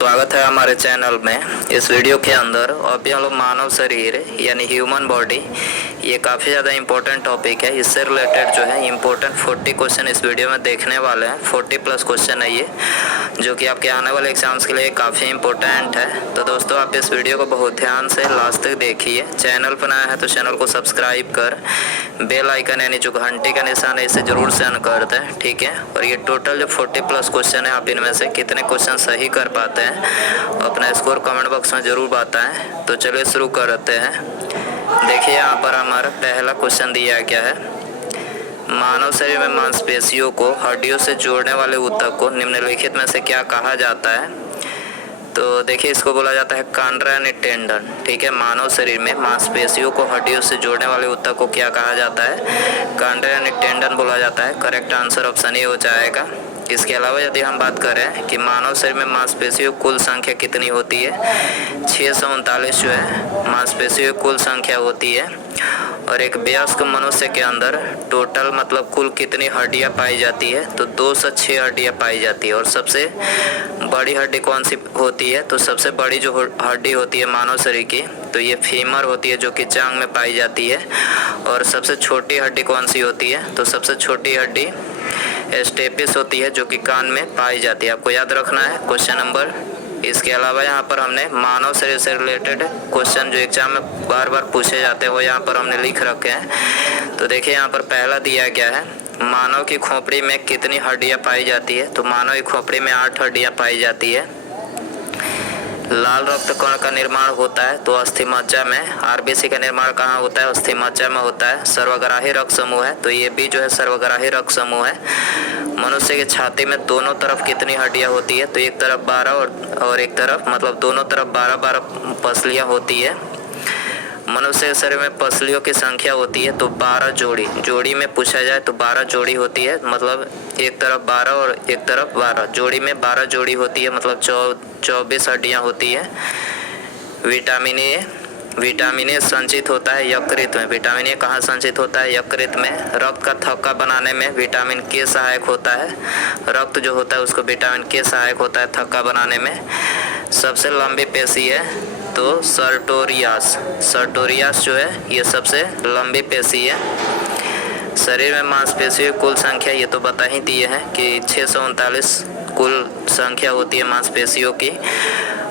स्वागत है हमारे चैनल में। इस वीडियो के अंदर अभी हम लोग मानव शरीर यानी ह्यूमन बॉडी, ये काफ़ी ज़्यादा इम्पोर्टेंट टॉपिक है। इससे रिलेटेड जो है इम्पोर्टेंट 40 क्वेश्चन इस वीडियो में देखने वाले हैं। 40 प्लस क्वेश्चन है ये, जो कि आपके आने वाले एग्जाम्स के लिए काफ़ी इम्पोर्टेंट है। तो दोस्तों आप इस वीडियो को बहुत ध्यान से लास्ट तक देखिए। चैनल पर नया है तो चैनल को सब्सक्राइब कर बेल आइकन यानी जो घंटे का निशान है इसे ज़रूर से ऑन कर दें, ठीक है। और ये टोटल जो 40 प्लस क्वेश्चन है, आप इनमें से कितने क्वेश्चन सही कर पाते हैं अपना स्कोर कमेंट बॉक्स में ज़रूर बताएं। तो चलिए शुरू करते हैं। देखिए यहाँ पर हमारा पहला क्वेश्चन दिया गया है, मानव शरीर में मांसपेशियों को हड्डियों से जोड़ने वाले ऊतक को निम्नलिखित में से क्या कहा जाता है। तो देखिए इसको बोला जाता है कांड्रा यानी टेंडन, ठीक है। मानव शरीर में मांसपेशियों को हड्डियों से जोड़ने वाले ऊतक को क्या कहा जाता है, कांड्रा यानी टेंडन बोला जाता है। करेक्ट आंसर ऑप्शन ए हो जाएगा। इसके अलावा यदि हम बात करें कि मानव शरीर में मांसपेशियों कुल संख्या कितनी होती है, 639 जो है मांसपेशियों कुल संख्या होती है। और एक वयस्क मनुष्य के अंदर टोटल मतलब कुल कितनी हड्डियां पाई जाती है, तो 206 हड्डियां पाई जाती है। और सबसे बड़ी हड्डी कौन सी होती है, तो सबसे बड़ी जो हड्डी होती है मानव शरीर की, तो ये फीमर होती है जो कि जांघ में पाई जाती है। और सबसे छोटी हड्डी कौन सी होती है, तो सबसे छोटी हड्डी स्टेपिस होती है जो कि कान में पाई जाती है। आपको याद रखना है क्वेश्चन नंबर। इसके अलावा यहाँ पर हमने मानव शरीर से रिलेटेड क्वेश्चन जो एग्जाम में बार बार पूछे जाते हैं वो यहाँ पर हमने लिख रखे हैं। तो देखिए यहाँ पर पहला दिया गया है, मानव की खोपड़ी में कितनी हड्डियाँ पाई जाती है, तो मानव की खोपड़ी में 8 हड्डियाँ पाई जाती है। लाल रक्त कण का निर्माण होता है तो अस्थिमज्जा में। आरबीसी का निर्माण कहाँ होता है, अस्थिमज्जा में होता है। सर्वग्राही रक्त समूह है तो ये भी जो है सर्वग्राही रक्त समूह है। मनुष्य की छाती में दोनों तरफ कितनी हड्डियां होती है, तो एक तरफ 12 और एक तरफ मतलब दोनों तरफ 12 पसलियां होती है। मनुष्य के शरीर में पसलियों की संख्या होती है तो 12 जोड़ी में पूछा जाए तो 12 जोड़ी होती है। मतलब एक तरफ 12 और एक तरफ 12, जोड़ी में 12 जोड़ी होती है, मतलब 24 हड्डियां होती है। विटामिन ए संचित होता है यकृत में। विटामिन ए कहाँ संचित होता है, यकृत में। रक्त का थक्का बनाने में विटामिन के सहायक होता है। रक्त जो होता है उसको विटामिन के सहायक होता है थक्का बनाने में। सबसे लंबी पेशी है तो सर्टोरियास जो है ये सबसे लंबी पेशी है। शरीर में मांसपेशियों की कुल संख्या ये तो बता ही दिए हैं कि 639 कुल संख्या होती है मांसपेशियों की।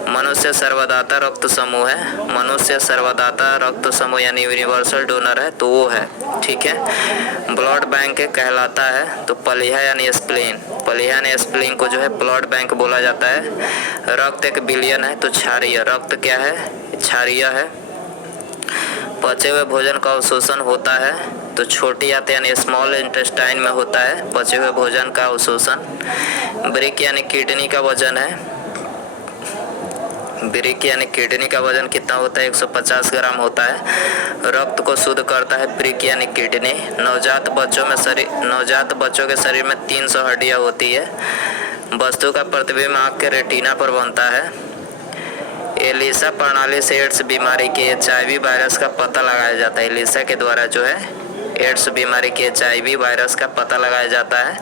मनुष्य सर्वदाता रक्त समूह है। मनुष्य सर्वदाता रक्त समूह यानी यूनिवर्सल डोनर है तो वो है, ठीक है। ब्लड बैंक कहलाता है तो पलिहा यानी स्प्लीन को जो है ब्लड बैंक बोला जाता है। रक्त एक बिलियन है तो क्षारीय रक्त क्या है, क्षारीय है। पचे हुए भोजन का अवशोषण होता है तो छोटी आंत यानी स्मॉल इंटेस्टाइन में होता है पचे हुए भोजन का अवशोषण। ब्रिक यानी किडनी का वजन है। ब्रिक यानी किडनी का वजन कितना होता है, 150 ग्राम होता है। रक्त को शुद्ध करता है ब्रिक यानी किडनी। नवजात बच्चों के शरीर में 300 हड्डियां होती है। वस्तु का प्रतिबिंब आँख के रेटिना पर बनता है। एलिसा प्रणाली से एड्स बीमारी के HIV वायरस का पता लगाया जाता है। एलिसा के द्वारा जो है एड्स बीमारी के HIV वायरस का पता लगाया जाता है।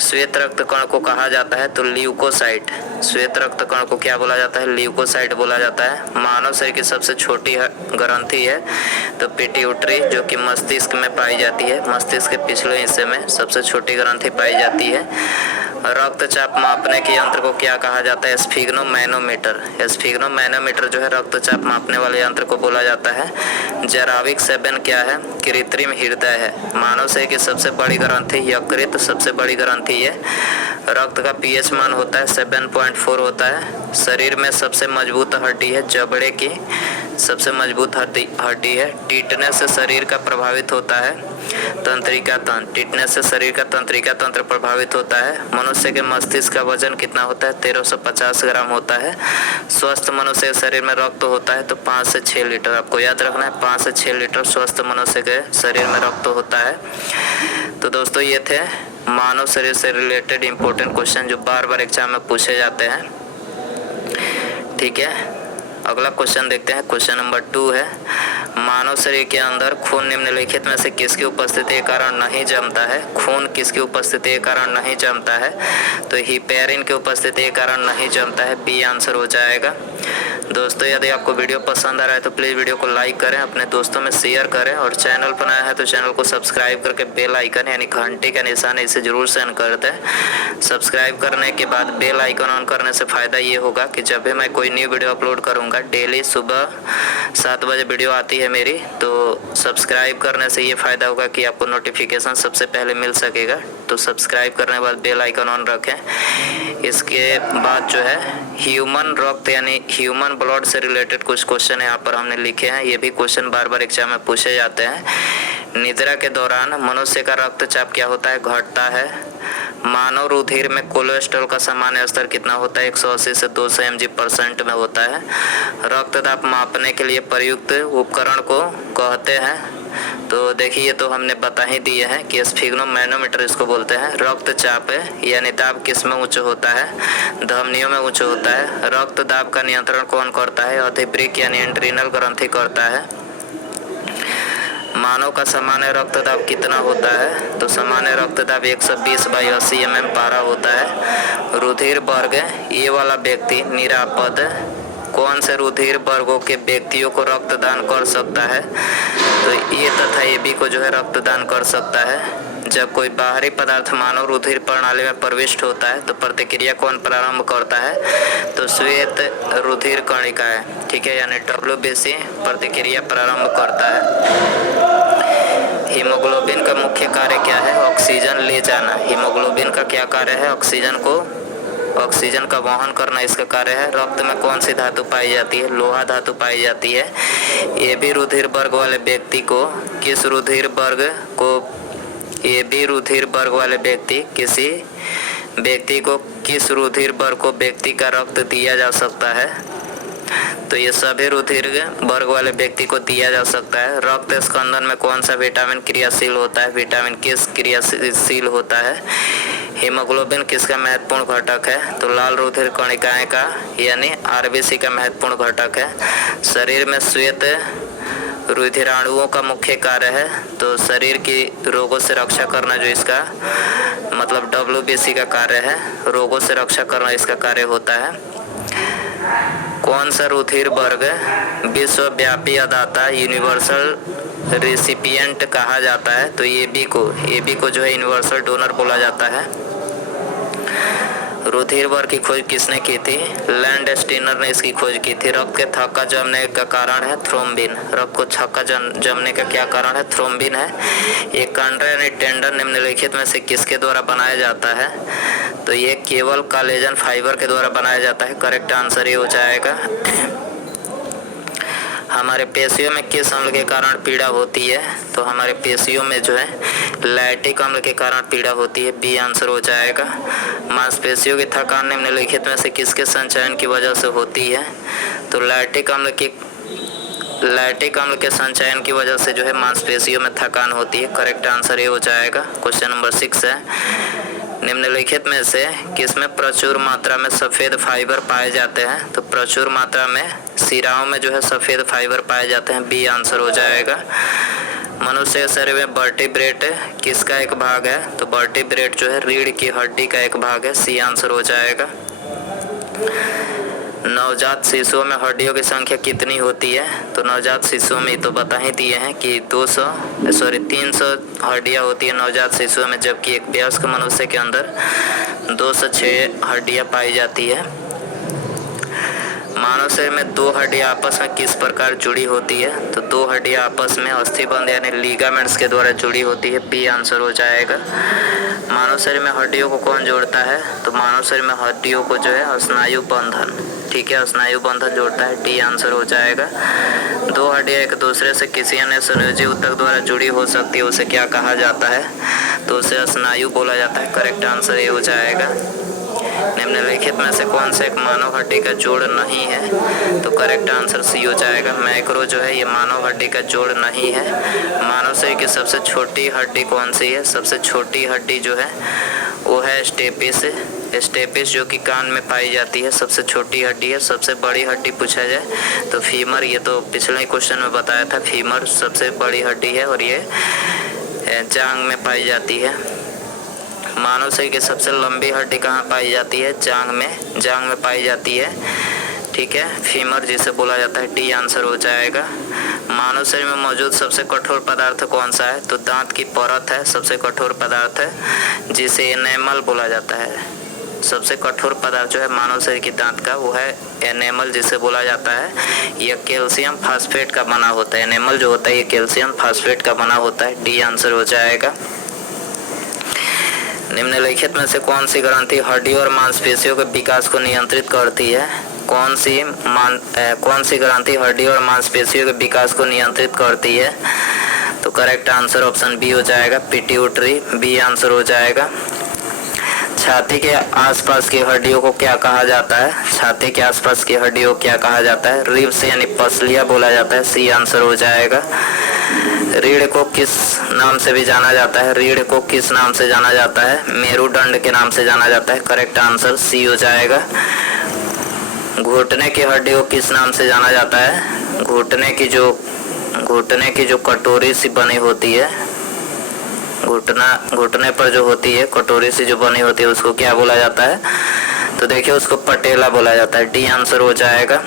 श्वेत रक्त कण को कहा जाता है तो ल्यूकोसाइट। श्वेत रक्त कण को क्या बोला जाता है, ल्यूकोसाइट बोला जाता है। मानव शरीर की सबसे छोटी ग्रंथि है तो पिट्यूटरी जो कि मस्तिष्क में पाई जाती है। मस्तिष्क के पिछले हिस्से में सबसे छोटी ग्रंथि पाई जाती है। रक्तचाप मापने के यंत्र को क्या कहा जाता है, स्फिग्नोमैनोमीटर। स्फिग्नोमैनोमीटर जो है रक्तचाप मापने वाले यंत्र को बोला जाता है। जराविक सेवन क्या है, कृत्रिम हृदय है। मानव शरीर की सबसे बड़ी ग्रंथि यकृत सबसे बड़ी ग्रंथि है। रक्त का pH मान होता है 7.4 होता है। शरीर में सबसे मजबूत हड्डी है जबड़े की सबसे मजबूत हड्डी है। टिटनेस से शरीर का प्रभावित होता है तंत्रिका तंत्र। टिटनेस से शरीर का तंत्रिका तंत्र प्रभावित होता है। मनुष्य के मस्तिष्क का वजन कितना होता है, 1350 ग्राम होता है। स्वस्थ मनुष्य के शरीर में रक्त होता है तो 5 से 6 लीटर। आपको याद रखना है 5 से 6 लीटर स्वस्थ मनुष्य के शरीर में रक्त होता है। तो दोस्तों ये थे मानव शरीर से रिलेटेड इंपॉर्टेंट क्वेश्चन जो बार बार एग्जाम में पूछे जाते हैं, ठीक है। अगला क्वेश्चन देखते हैं। क्वेश्चन नंबर 2 है, मानव शरीर के अंदर खून निम्नलिखित में से किसकी उपस्थिति के कारण नहीं जमता है? खून किसकी उपस्थिति के कारण नहीं जमता है? तो हिपेरिन की उपस्थिति के कारण नहीं जमता है। बी आंसर हो जाएगा। दोस्तों, यदि आपको वीडियो पसंद आ रहा है तो प्लीज़ वीडियो को लाइक करें, अपने दोस्तों में शेयर करें और चैनल पर नया है तो चैनल को सब्सक्राइब करके बेल आइकन यानी घंटी का निशान इसे जरूर सेंड कर दें। सब्सक्राइब करने के बाद बेल आइकन ऑन करने से फ़ायदा ये होगा कि जब भी मैं कोई न्यू वीडियो अपलोड करूँगा, डेली सुबह 7 बजे वीडियो आती है मेरी, तो सब्सक्राइब करने से ये फ़ायदा होगा कि आपको नोटिफिकेशन सबसे पहले मिल सकेगा। तो सब्सक्राइब करने के बाद बेल आइकन ऑन रखें। इसके बाद जो है ह्यूमन रक्त यानी ह्यूमन ब्लड से रिलेटेड कुछ क्वेश्चन यहाँ पर हमने लिखे हैं। ये भी क्वेश्चन बार बार एग्जाम में पूछे जाते हैं। निद्रा के दौरान मनुष्य का रक्तचाप क्या होता है? घटता है। मानव रुधिर में कोलेस्ट्रॉल का सामान्य स्तर कितना होता है? 180 से 200 mg/% में होता है। रक्तदाब मापने के लिए प्रयुक्त उपकरण को कहते हैं? तो देखिए, तो हमने बता ही दिए हैं कि स्फिग्नोमैनोमीटर इसको बोलते हैं। रक्तचाप यानी दाब किस में उच्च होता है? धमनियों में उच्च होता है। रक्तदाब का नियंत्रण कौन करता है? अधिवृक्क यानी एड्रीनल ग्रंथि करता है। मानव का सामान्य रक्तदाब कितना होता है? तो सामान्य रक्तदाब 120/80 mm पारा होता है। रुधिर वर्ग ये वाला व्यक्ति निरापद कौन से रुधिर वर्गों के व्यक्तियों को रक्तदान कर सकता है? तो ये तथा ये भी को जो है रक्तदान कर सकता है। जब कोई बाहरी पदार्थ मानव रुधिर प्रणाली में प्रविष्ट होता है तो प्रतिक्रिया कौन प्रारंभ करता है? तो श्वेत रुधिर कणिकाएं, ठीक है, यानी WBC प्रतिक्रिया प्रारंभ करता है। हीमोग्लोबिन का मुख्य कार्य क्या है? ऑक्सीजन ले जाना। हीमोग्लोबिन का क्या कार्य है? ऑक्सीजन का वहन करना इसका कार्य है। रक्त में कौन सी धातु पाई जाती है? लोहा धातु पाई जाती है। ये भी रुधिर वर्ग वाले व्यक्ति को किसी रुधिर वर्ग को व्यक्ति का रक्त दिया जा सकता है? तो ये सभी रुधिर वर्ग वाले व्यक्ति को दिया जा सकता है। रक्त स्कंदन में कौन सा विटामिन क्रियाशील होता है? विटामिन किस क्रियाशील होता है? हीमोग्लोबिन किसका महत्वपूर्ण घटक है? तो लाल रुधिर कणिकाएं का यानी RBC का महत्वपूर्ण घटक है। शरीर में श्वेत रुधिराणुओं का मुख्य कार्य है? तो शरीर की रोगों से रक्षा करना जो इसका मतलब WBC का कार्य है, रोगों से रक्षा करना इसका कार्य होता है। कौन सा रुधिर वर्ग विश्वव्यापी अदाता यूनिवर्सल रेसिपिएंट कहा जाता है? तो AB को जो है यूनिवर्सल डोनर बोला जाता है। रुधिर वर्ग की खोज किसने की थी? लैंडस्टीनर ने इसकी खोज की थी। रक्त के थक्का जमने का कारण है थ्रोम्बिन। रक्त को थक्का जमने का क्या कारण है? थ्रोम्बिन है। ये कंडरा यानी टेंडन निम्नलिखित में से किसके द्वारा बनाया जाता है? तो ये केवल कोलेजन फाइबर के द्वारा बनाया जाता है। करेक्ट आंसर ये हो जाएगा। हमारे पेशियों में किस अम्ल के कारण पीड़ा होती है? तो हमारे पेशियों में जो है लैक्टिक अम्ल के कारण पीड़ा होती है। बी आंसर हो जाएगा। मांसपेशियों की थकान निम्नलिखित में से किसके संचयन की वजह से होती है? तो लैक्टिक अम्ल के संचयन की वजह से जो है मांसपेशियों में थकान होती है। करेक्ट आंसर ये हो जाएगा। क्वेश्चन नंबर 6 है, निम्नलिखित में से किसमें प्रचुर मात्रा में सफ़ेद फाइबर पाए जाते हैं? तो प्रचुर मात्रा में सिराओं में जो है सफ़ेद फाइबर पाए जाते हैं। बी आंसर हो जाएगा। मनुष्य के शरीर में वर्टिब्रेट किसका एक भाग है? तो वर्टिब्रेट जो है रीढ़ की हड्डी का एक भाग है। सी आंसर हो जाएगा। नवजात शिशुओं में हड्डियों की संख्या कितनी होती है? तो नवजात शिशुओं में तो बता ही दिए हैं कि 300 हड्डियां होती है नवजात शिशुओं में, जबकि एक वयस्क मनुष्य के अंदर 206 हड्डियां पाई जाती है। मानव शरीर में 2 हड्डियां आपस में किस प्रकार जुड़ी होती है? तो 2 हड्डियां आपस में अस्थिबंध यानी लिगामेंट्स के द्वारा जुड़ी होती है। बी आंसर हो जाएगा। मानव शरीर में हड्डियों को कौन जोड़ता है? तो मानव शरीर में हड्डियों को जो है स्नायु बंधन, ठीक है, स्नायु बंधन जोड़ता है। डी आंसर हो जाएगा। 2 हड्डियां एक दूसरे से किसी अन्य संयोजी ऊतक द्वारा जुड़ी हो सकती है, उसे क्या कहा जाता है? तो उसे स्नायु बोला जाता है। करेक्ट आंसर ये हो जाएगा। निम्नलिखित में से कौन सा एक मानव हड्डी का जोड़ नहीं है? तो करेक्ट आंसर सी हो जाएगा। मैक्रो जो है ये मानव हड्डी का जोड़ नहीं है। मानव शरीर की सबसे छोटी हड्डी कौन सी है? सबसे छोटी हड्डी जो है वो है स्टेपिस स्टेपिस जो कि कान में पाई जाती है, सबसे छोटी हड्डी है। सबसे बड़ी हड्डी पूछा जाए तो फीमर, ये तो पिछले क्वेश्चन में बताया था, फीमर सबसे बड़ी हड्डी है और ये जांघ में पाई जाती है। मानव शरीर की सबसे लंबी हड्डी कहाँ पाई जाती है? जांघ में पाई जाती है, ठीक है, फीमर जिसे बोला जाता है। डी आंसर हो जाएगा। मानव शरीर में मौजूद सबसे कठोर पदार्थ कौन सा है? तो दांत की परत है सबसे कठोर पदार्थ है, जिसे एनेमल बोला जाता है। सबसे कठोर पदार्थ जो है मानव शरीर की दांत का, वो है एनेमल जिसे बोला जाता है। यह कैल्शियम फास्फेट का बना होता है। एनेमल जो होता है ये कैल्शियम फास्फेट का बना होता है। डी आंसर हो जाएगा। निम्नलिखित में से कौन सी ग्रंथि हड्डी और मांसपेशियों के विकास को नियंत्रित करती है? कौन सी ग्रंथि हड्डी और मांसपेशियों के विकास को नियंत्रित करती है? तो करेक्ट आंसर ऑप्शन बी हो जाएगा, पिट्यूटरी। बी आंसर हो जाएगा। छाती के आसपास की हड्डियों को क्या कहा जाता है? छाती के आसपास की हड्डियों को क्या कहा जाता है? रिब्स यानी पसलियां बोला जाता है। सी आंसर हो जाएगा। रीढ़ को किस नाम से भी जाना जाता है? रीढ़ को किस नाम से जाना जाता है? मेरुदंड के नाम से जाना जाता है। करेक्ट आंसर सी हो जाएगा। घुटने की हड्डी को किस नाम से जाना जाता है? घुटने की जो कटोरी सी बनी होती है, घुटने पर जो होती है कटोरी सी जो बनी होती है, उसको क्या बोला जाता है? तो देखिए उसको पटेला बोला जाता है। डी आंसर हो जाएगा।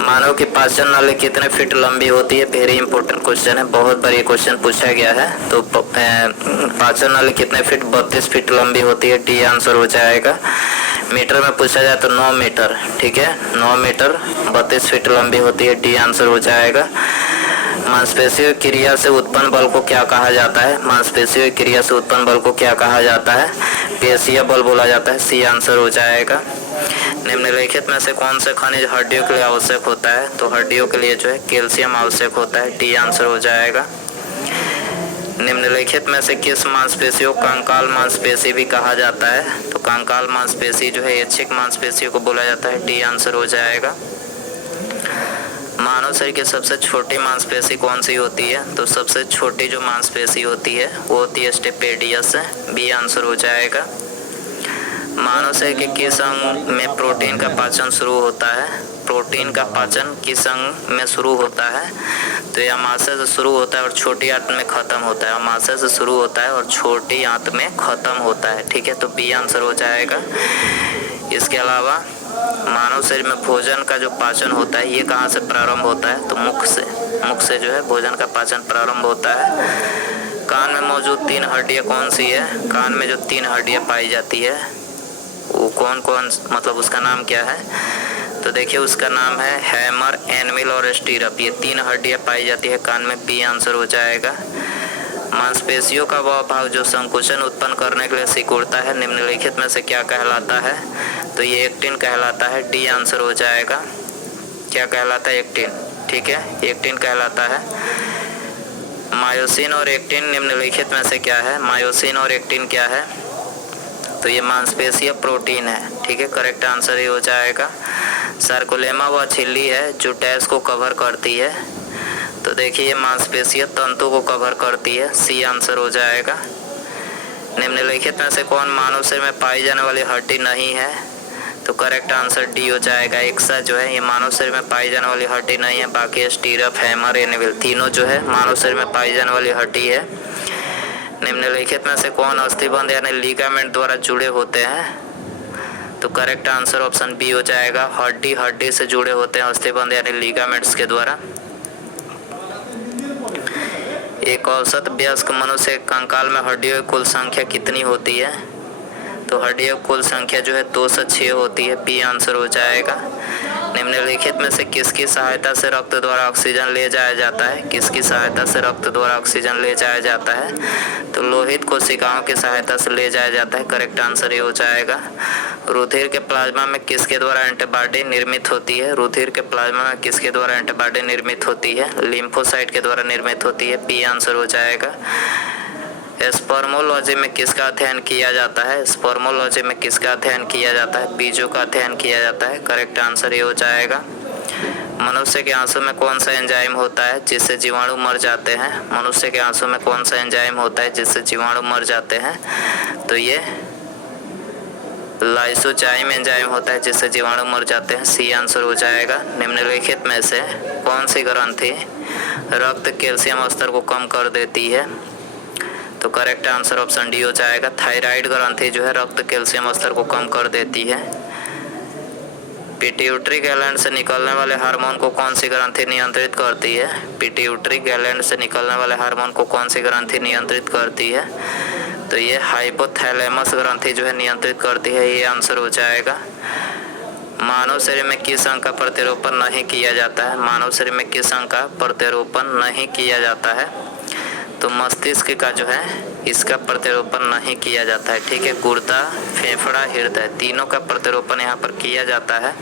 मानव की पाचन नाली कितने फीट लंबी होती है? वेरी इंपॉर्टेंट क्वेश्चन है, बहुत बार ये क्वेश्चन पूछा गया है। तो पाचन नाली कितने फीट? 32 फीट लंबी होती है। डी आंसर हो जाएगा। मीटर में पूछा जाए तो 9 मीटर, ठीक है, 9 मीटर 32 फीट लंबी होती है। डी आंसर हो जाएगा। मांसपेशियों की क्रिया से उत्पन्न बल को क्या कहा जाता है? मांसपेशियों की क्रिया से उत्पन्न बल को क्या कहा जाता है? पेशीय बल बोला जाता है। सी आंसर हो जाएगा। निम्नलिखित में से कौन से खनिज हड्डियों के लिए आवश्यक होता है? तो हड्डियों के लिए जो है कैल्शियम आवश्यक होता है। डी आंसर हो जाएगा। निम्नलिखित में से किस मांसपेशियों को कंकाल मांसपेशी भी कहा जाता है? तो कंकाल मांसपेशी जो है ऐच्छिक मांसपेशियों को बोला जाता है। डी आंसर हो जाएगा। मानव शरीर की सबसे छोटी मांसपेशी कौन सी होती है? तो सबसे छोटी जो मांसपेशी होती है वो होती है स्टेपेडियस। बी आंसर हो जाएगा। मानव शरीर के किस अंग में प्रोटीन का पाचन शुरू होता है? प्रोटीन का पाचन किस अंग में शुरू होता है? तो यह अमाशय से शुरू होता है और छोटी आंत में खत्म होता है। अमाशय से शुरू होता है और छोटी आंत में खत्म होता है, ठीक है, तो बी आंसर हो जाएगा। इसके अलावा मानव शरीर में भोजन का जो पाचन होता है ये कहाँ से प्रारंभ होता है? तो मुख से जो है भोजन का पाचन प्रारंभ होता है। कान में मौजूद 3 हड्डियाँ कौन सी है? कान में जो 3 हड्डियाँ पाई जाती है वो कौन मतलब उसका नाम क्या है? तो देखिए उसका नाम है हैमर, एनविल और स्टीरप। ये 3 हड्डियाँ पाई जाती है कान में। बी आंसर हो जाएगा। मांसपेशियों का वह भाग जो संकुचन उत्पन्न करने के लिए सिकुड़ता है निम्नलिखित में से क्या कहलाता है? तो ये एक्टिन कहलाता है। डी आंसर हो जाएगा। क्या कहलाता है? एक्टिन, ठीक है, एक्टिन कहलाता है। मायोसिन और एक्टिन निम्नलिखित में से क्या है? मायोसिन और एक्टिन क्या है? तो ये मांसपेशीय प्रोटीन है, ठीक है, करेक्ट आंसर ही हो जाएगा। सार्कोलेमा वह झिल्ली है जो डैश को कवर करती है। तो देखिए मांसपेशीय तंतु को कवर करती है। सी आंसर हो जाएगा। निम्नलिखित में से कौन मानव शरीर में पाई जाने वाली हड्डी नहीं है? तो करेक्ट आंसर डी हो जाएगा। एक्सा जो है ये मानव शरीर में पाई जाने वाली हड्डी नहीं है। बाकी स्टीरप, हैमर, एनविल तीनों जो है मानव शरीर में पाई जाने वाली हड्डी है। निम्नलिखित में से कौन अस्थिबंध यानी लिगामेंट द्वारा जुड़े होते हैं? तो करेक्ट आंसर ऑप्शन बी हो जाएगा। हड्डी से जुड़े होते हैं अस्थिबंध यानी लिगामेंट्स के द्वारा। एक औसत वयस्क मनुष्य के कंकाल में हड्डियों की कुल संख्या कितनी होती है? तो हड्डियों की कुल संख्या जो है 2 से 6 होती है। बी आंसर हो जाएगा। निम्नलिखित में से किसकी सहायता से रक्त द्वारा ऑक्सीजन ले जाया जाता है? किसकी सहायता से रक्त द्वारा ऑक्सीजन ले जाया जाता है? तो लोहित कोशिकाओं की सहायता से ले जाया जाता है। करेक्ट आंसर ये हो जाएगा। रुधिर के प्लाज्मा में किसके द्वारा एंटीबॉडी निर्मित होती है? रुधिर के प्लाज्मा में किसके द्वारा एंटीबॉडी निर्मित होती है? लिम्फोसाइट के द्वारा निर्मित होती है। बी आंसर हो जाएगा। स्पर्मोलॉजी में किसका अध्ययन किया जाता है? स्पर्मोलॉजी में किसका अध्ययन किया जाता है? बीजों का अध्ययन किया जाता है। करेक्ट आंसर ये हो जाएगा। मनुष्य के आंसू में कौन सा एंजाइम होता है जिससे जीवाणु मर जाते हैं? मनुष्य के आंसू में कौन सा एंजाइम होता है जिससे जीवाणु मर जाते हैं? तो ये लाइसोजाइम एंजाइम होता है जिससे जीवाणु मर जाते हैं। सी आंसर हो जाएगा। निम्नलिखित में से कौन सी ग्रंथि रक्त कैल्शियम स्तर को कम कर देती है? तो करेक्ट आंसर ऑप्शन डी हो जाएगा। थायराइड ग्रंथि जो है रक्त कैल्शियम स्तर को कम कर देती है। पिट्यूटरी ग्लैंड से निकलने वाले हार्मोन को कौन सी ग्रंथि नियंत्रित करती है? पिट्यूटरी ग्लैंड से निकलने वाले हार्मोन को कौन सी ग्रंथि नियंत्रित करती है? तो ये हाइपोथैलेमस ग्रंथि जो है नियंत्रित करती है। ये आंसर हो जाएगा। मानव शरीर में किस अंग का प्रत्यारोपण नहीं किया जाता है? मानव शरीर में किस अंग का प्रत्यारोपण नहीं किया जाता है? तो मस्तिष्क का जो है इसका प्रत्यारोपण नहीं किया जाता है। ठीक है, गुर्दा, फेफड़ा, हृदय तीनों का प्रत्यारोपण यहाँ पर किया जाता है।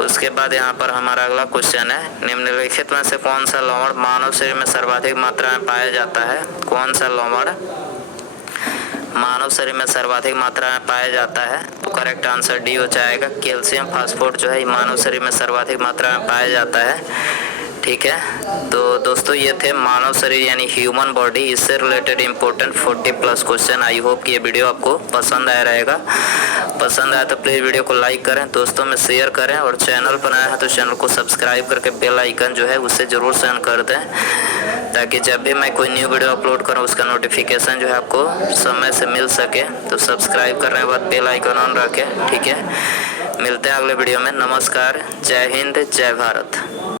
उसके बाद यहाँ पर हमारा अगला क्वेश्चन है, निम्नलिखित में से कौन सा लवण मानव शरीर में सर्वाधिक मात्रा में पाया जाता है? कौन सा लवण मानव शरीर में सर्वाधिक मात्रा में पाया जाता है? तो करेक्ट आंसर डी हो जाएगा। कैल्शियम फास्फोरेट जो है मानव शरीर में सर्वाधिक मात्रा में पाया जाता है। ठीक है, तो दोस्तों ये थे मानव शरीर यानी ह्यूमन बॉडी, इससे related important 40+ question. I hope कि ये वीडियो आपको पसंद आया रहेगा। पसंद आया तो प्लीज़ वीडियो को लाइक करें, दोस्तों में शेयर करें, और चैनल पर नया है तो चैनल को सब्सक्राइब करके बेल आइकन जो है उसे ज़रूर सेंड कर दें, ताकि जब भी मैं कोई न्यू वीडियो अपलोड करूँ उसका नोटिफिकेशन जो है आपको समय से मिल सके। तो सब्सक्राइब करने के बाद बेल आइकन ऑन रखें। ठीक है, मिलते हैं अगले वीडियो में। नमस्कार, जय हिंद, जय भारत।